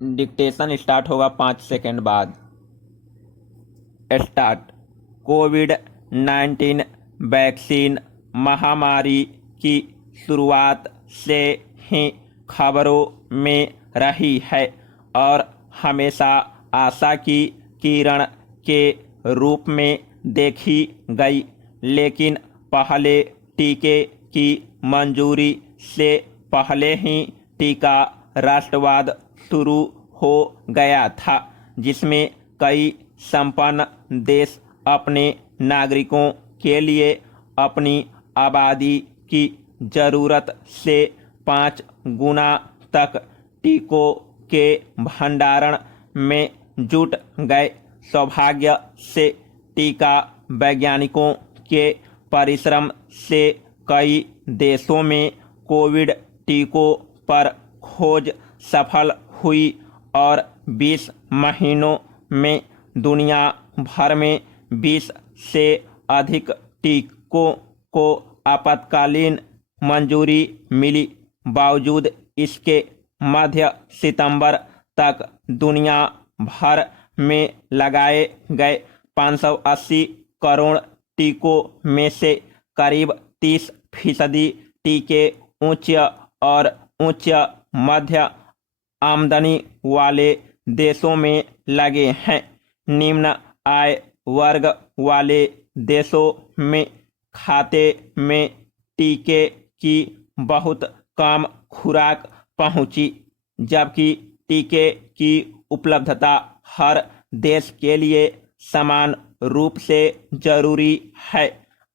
Dictation start होगा 5 second बाद। Start. कोविड-19 vaccine महामारी की शुरुआत से ही खबरों में रही है और हमेशा आशा की किरण के रूप में देखी गई, लेकिन पहले टीके की मंजूरी से पहले ही टीका राष्ट्रवाद शुरू हो गया था, जिसमें कई संपन्न देश अपने नागरिकों के लिए अपनी आबादी की जरूरत से 5 गुना तक टीकों के भंडारण में जुट गए। सौभाग्य से टीका वैज्ञानिकों के परिश्रम से कई देशों में कोविड टीकों पर खोज सफल हुई और 20 महीनों में दुनिया भर में 20 से अधिक टीकों को आपातकालीन मंजूरी मिली। बावजूद इसके मध्य सितंबर तक दुनिया भर में लगाए गए 580 करोड़ टीकों में से करीब 30% टीके उच्च और उच्च मध्य आमदनी वाले देशों में लगे हैं। निम्न आय वर्ग वाले देशों में खाते में टीके की बहुत कम खुराक पहुंची, जबकि टीके की उपलब्धता हर देश के लिए समान रूप से जरूरी है।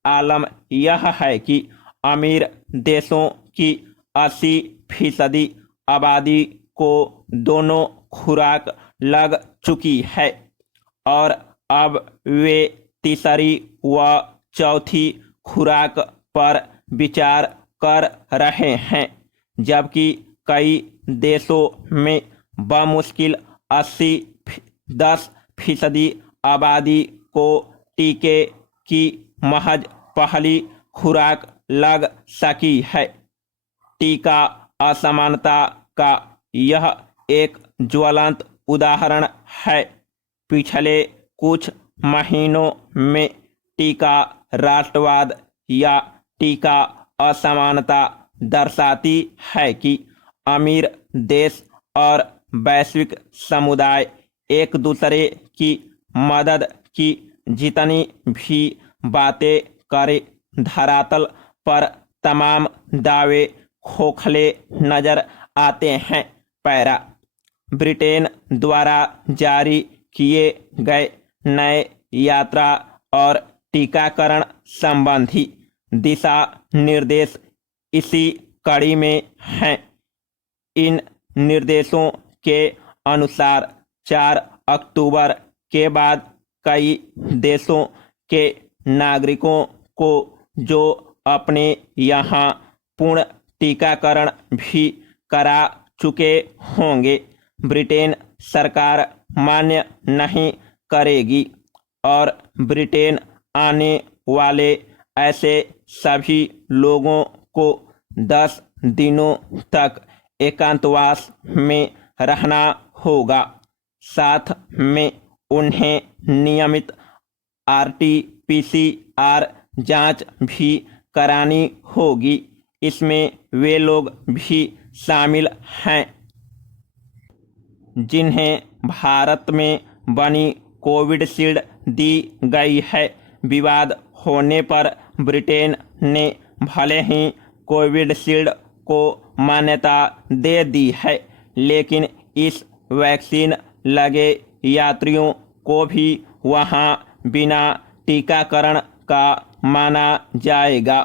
आलम यह है कि अमीर देशों की 80% आबादी को दोनों खुराक लग चुकी है और अब वे तीसरी व चौथी खुराक पर विचार कर रहे हैं, जबकि कई देशों में बमुश्किल 10% आबादी को टीके की महज पहली खुराक लग सकी है। टीका असमानता का यह एक ज्वलंत उदाहरण है। पिछले कुछ महीनों में टीका राष्ट्रवाद या टीका असमानता दर्शाती है कि अमीर देश और वैश्विक समुदाय एक दूसरे की मदद की जितनी भी बातें करे, धरातल पर तमाम दावे खोखले नजर आते हैं। पैरा। ब्रिटेन द्वारा जारी किए गए नए यात्रा और टीकाकरण संबंधी दिशा निर्देश इसी कड़ी में हैं। इन निर्देशों के अनुसार 4 अक्टूबर के बाद कई देशों के नागरिकों को जो अपने यहाँ पूर्ण टीकाकरण भी करा चुके होंगे, ब्रिटेन सरकार मान्य नहीं करेगी और ब्रिटेन आने वाले ऐसे सभी लोगों को 10 दिनों तक एकांतवास में रहना होगा। साथ में उन्हें नियमित RT-PCR जांच भी करानी होगी। इसमें वे लोग भी शामिल हैं जिन्हें भारत में बनी कोविडशील्ड दी गई है। विवाद होने पर ब्रिटेन ने भले ही कोविडशील्ड को मान्यता दे दी है, लेकिन इस वैक्सीन लगे यात्रियों को भी वहां बिना टीकाकरण का माना जाएगा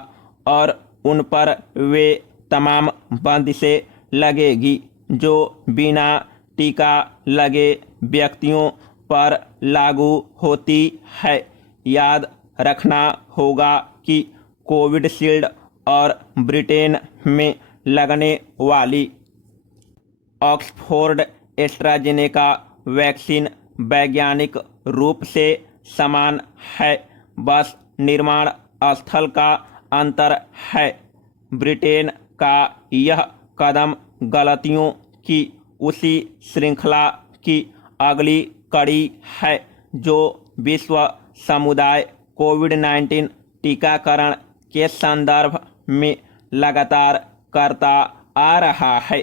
और उन पर वे तमाम बंदिशें लगेगी जो बिना टीका लगे व्यक्तियों पर लागू होती है। याद रखना होगा कि कोविडशील्ड और ब्रिटेन में लगने वाली ऑक्सफोर्ड एस्ट्राजेनेका वैक्सीन वैज्ञानिक रूप से समान है, बस निर्माण स्थल का अंतर है। ब्रिटेन का यह कदम गलतियों की उसी श्रृंखला की अगली कड़ी है जो विश्व समुदाय कोविड-19 टीकाकरण के संदर्भ में लगातार करता आ रहा है।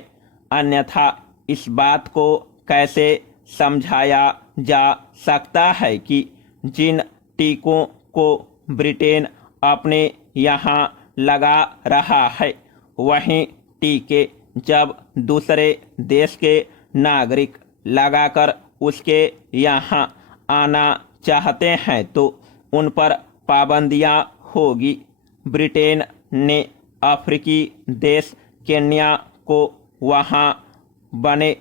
अन्यथा इस बात को कैसे समझाया जा सकता है कि जिन टीकों को ब्रिटेन अपने यहाँ लगा रहा है, वहीं टीके जब दूसरे देश के नागरिक लगाकर उसके यहाँ आना चाहते हैं तो उन पर पाबंदियाँ होगी। ब्रिटेन ने अफ्रीकी देश केन्या को वहाँ बने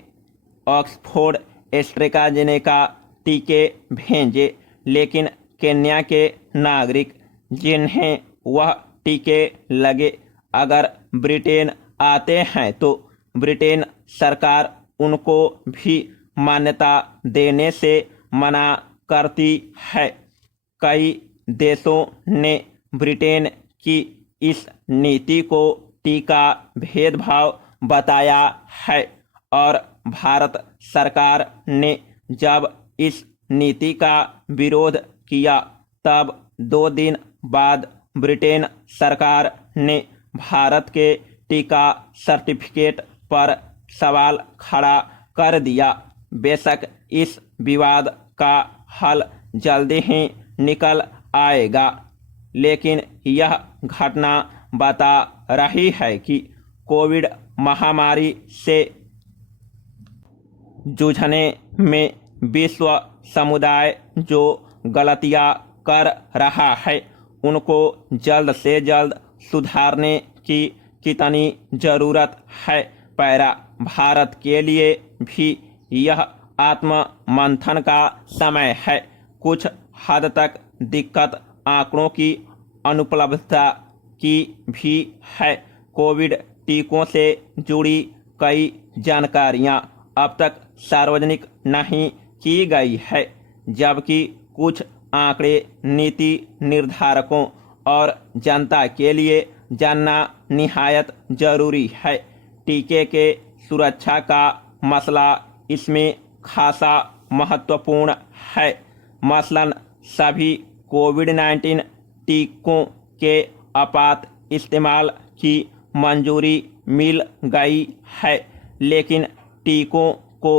ऑक्सफोर्ड एस्ट्राजेनेका टीके भेजे, लेकिन केन्या के नागरिक जिन्हें वह टीके लगे अगर ब्रिटेन आते हैं तो ब्रिटेन सरकार उनको भी मान्यता देने से मना करती है। कई देशों ने ब्रिटेन की इस नीति को टीका भेदभाव बताया है और भारत सरकार ने जब इस नीति का विरोध किया तब 2 दिन बाद ब्रिटेन सरकार ने भारत के टीका सर्टिफिकेट पर सवाल खड़ा कर दिया। बेशक इस विवाद का हल जल्दी ही निकल आएगा, लेकिन यह घटना बता रही है कि कोविड महामारी से जूझने में विश्व समुदाय जो गलतियां कर रहा है उनको जल्द से जल्द सुधारने की कितनी ज़रूरत है। पैरा भारत के लिए भी यह आत्ममंथन का समय है। कुछ हद तक दिक्कत आंकड़ों की अनुपलब्धता की भी है। कोविड टीकों से जुड़ी कई जानकारियां अब तक सार्वजनिक नहीं की गई है, जबकि कुछ आंकड़े नीति निर्धारकों और जनता के लिए जानना निहायत जरूरी है। टीके के सुरक्षा का मसला इसमें खासा महत्वपूर्ण है। मसलन सभी कोविड-19 टीकों के आपात इस्तेमाल की मंजूरी मिल गई है, लेकिन टीकों को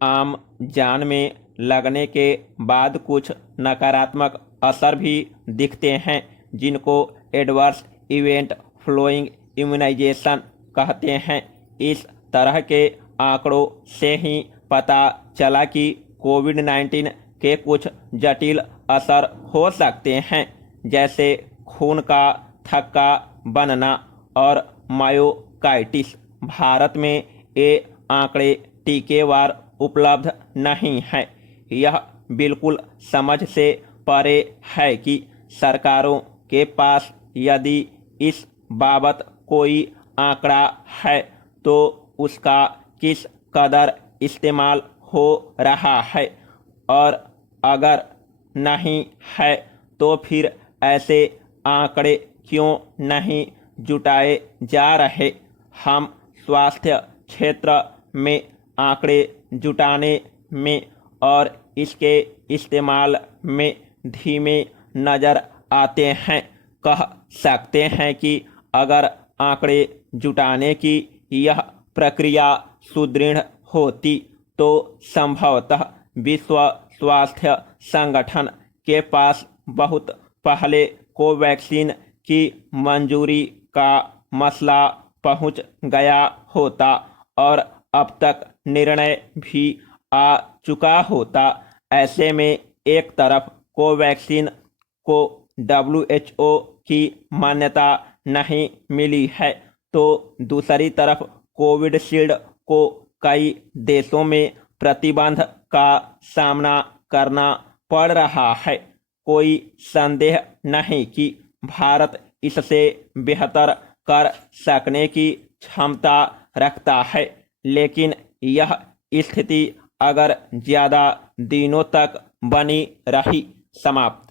आम जान में लगने के बाद कुछ नकारात्मक असर भी दिखते हैं, जिनको एडवर्स इवेंट फ्लोइंग इम्यूनाइजेशन कहते हैं। इस तरह के आंकड़ों से ही पता चला कि कोविड-19 के कुछ जटिल असर हो सकते हैं, जैसे खून का थक्का बनना और मायोकाइटिस। भारत में ये आंकड़े टीकेवार उपलब्ध नहीं हैं। यह बिल्कुल समझ से परे है कि सरकारों के पास यदि इस बाबत कोई आंकड़ा है तो उसका किस कदर इस्तेमाल हो रहा है, और अगर नहीं है तो फिर ऐसे आंकड़े क्यों नहीं जुटाए जा रहे। हम स्वास्थ्य क्षेत्र में आंकड़े जुटाने में और इसके इस्तेमाल में धीमे नज़र आते हैं। कह सकते हैं कि अगर आंकड़े जुटाने की यह प्रक्रिया सुदृढ़ होती तो संभवतः विश्व स्वास्थ्य संगठन के पास बहुत पहले कोवैक्सीन की मंजूरी का मसला पहुंच गया होता और अब तक निर्णय भी आ चुका होता। ऐसे में एक तरफ कोवैक्सीन को WHO की मान्यता नहीं मिली है, तो दूसरी तरफ कोविडशील्ड को कई देशों में प्रतिबंध का सामना करना पड़ रहा है। कोई संदेह नहीं कि भारत इससे बेहतर कर सकने की क्षमता रखता है, लेकिन यह स्थिति अगर ज़्यादा दिनों तक बनी रही। समाप्त।